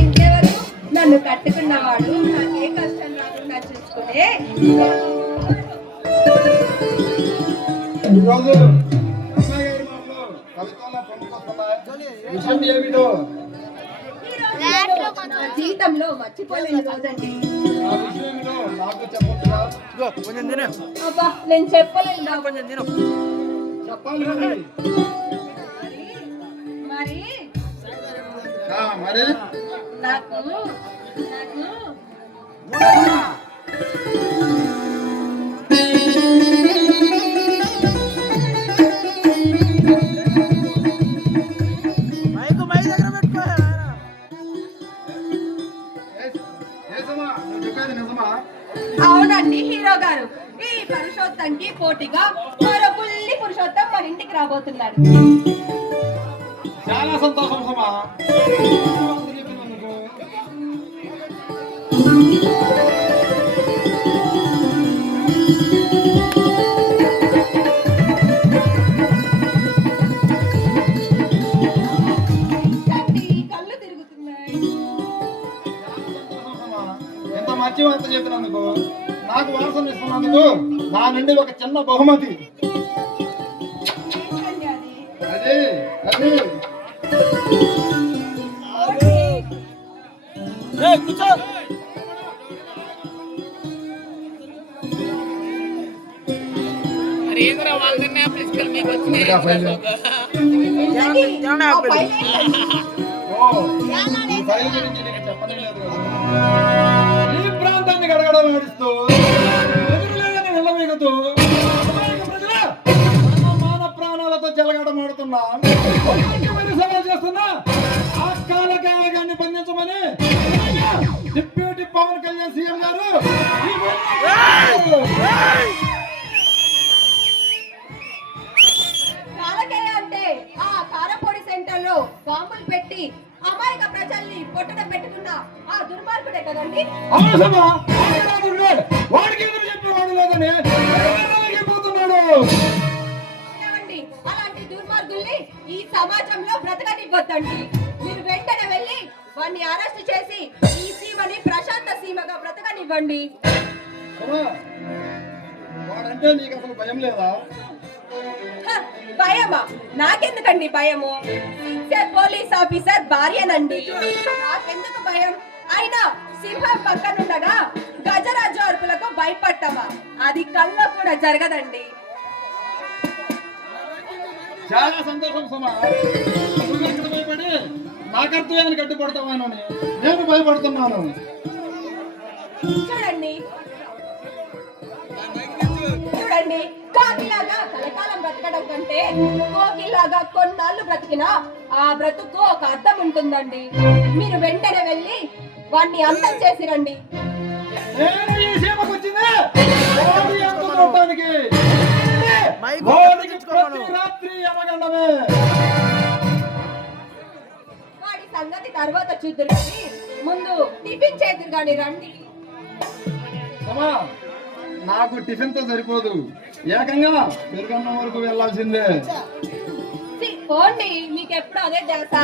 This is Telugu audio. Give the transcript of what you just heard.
ఇంకెవరు? నన్ను కట్టుకున్నవాడు నాకే కష్టం రాకుండా చూసుకునే ఈరోజు అమ్మాయి గారి మాటలు కవిత్వంలో పొందుకొస్తున్నాయి. విషయం ఏమిటో నా జీవితంలో మర్చిపోలేని రోజండి. ఆ విషయం ఏమిటో నాకు చెప్పొచ్చుగా? అబ్బా నేను చెప్పలేను. చెప్పాలి మరి. మరి మరి నాకు అవునండి హీరో గారు, ఈ పురుషోత్తంకి పోటీగా మరో పుల్లి పురుషోత్తం మన ఇంటికి రాబోతున్నాడు. చాలా సంతోషం సమా. కళ్ళు తిరుగుతున్నాయి. ఎంత మంచి వార్త చెప్పినందుకు, నాకు వారసం ఇస్తున్నందుకు నా నుండి ఒక చిన్న బహుమతి. అదే అదే ఈ ప్రాంతాన్ని గడగడలాడిస్తూ ఎదురులేదని నిలవేగుతూ మాన ప్రాణాలతో చెలగడమాడుతున్నా సవాల్ చేస్తున్నా ఆ కాలకాయగాన్ని బంధించమని డిప్యూటీ పవన్ కళ్యాణ్ సీఎం గారు అంటే ఆ కారపొడి సెంటర్ లో బాంబులు పెట్టి అమాయక ప్రజల్ని పొట్టున పెట్టుకున్న ఆ దుర్మార్గుడే కదండి. వాడికి ఎదురు చెప్పేవాడు లేదని అలాంటి దుర్మార్గుల్ని ఈ సమాజంలో బ్రతకనివ్వద్దండి. మీరు వెంటనే వెళ్ళి వాడిని అరెస్ట్ చేసి ఈ సీమని ప్రశాంత సీమగా బ్రతకనివ్వండి. వాడంటే నీకు అసలు భయం లేదా? భయమా? నాకెందుకండి భయము? పోలీస్ ఆఫీసర్ భార్యనండి, నాకెందుకు భయం? అయినా సింహం పక్కనుండగా గజరాజు అరుపులకు భయపడతావా? అది కల్లో కూడా జరగదండి. చాలా సంతోషం సమా. భయపడి నా కర్తవ్యాన్ని కట్టుబడతామని నేను భయపడుతున్నాను. చూడండి చూడండి, కాకిలాగా కలకాలం బ్రతకడం కంటే కోకిలాగా కొన్నాళ్ళు బ్రతికినా ఆ బ్రతుకు ఒక అర్థం ఉంటుందండి. మీరు వెంటనే వెళ్ళి వాణ్ణి అంతం చేసి రండి. వాడి సంగతి తర్వాత చూద్దురు, ముందు టిఫిన్ చేతురు గాని రండి. నాకు టిఫిన్ తో సరిపోదు, ఏకంగా పెరుగన్నం వరకు వెళ్లాల్సిందే. పోండి, మీకు ఎప్పుడు అదే ధ్యాస.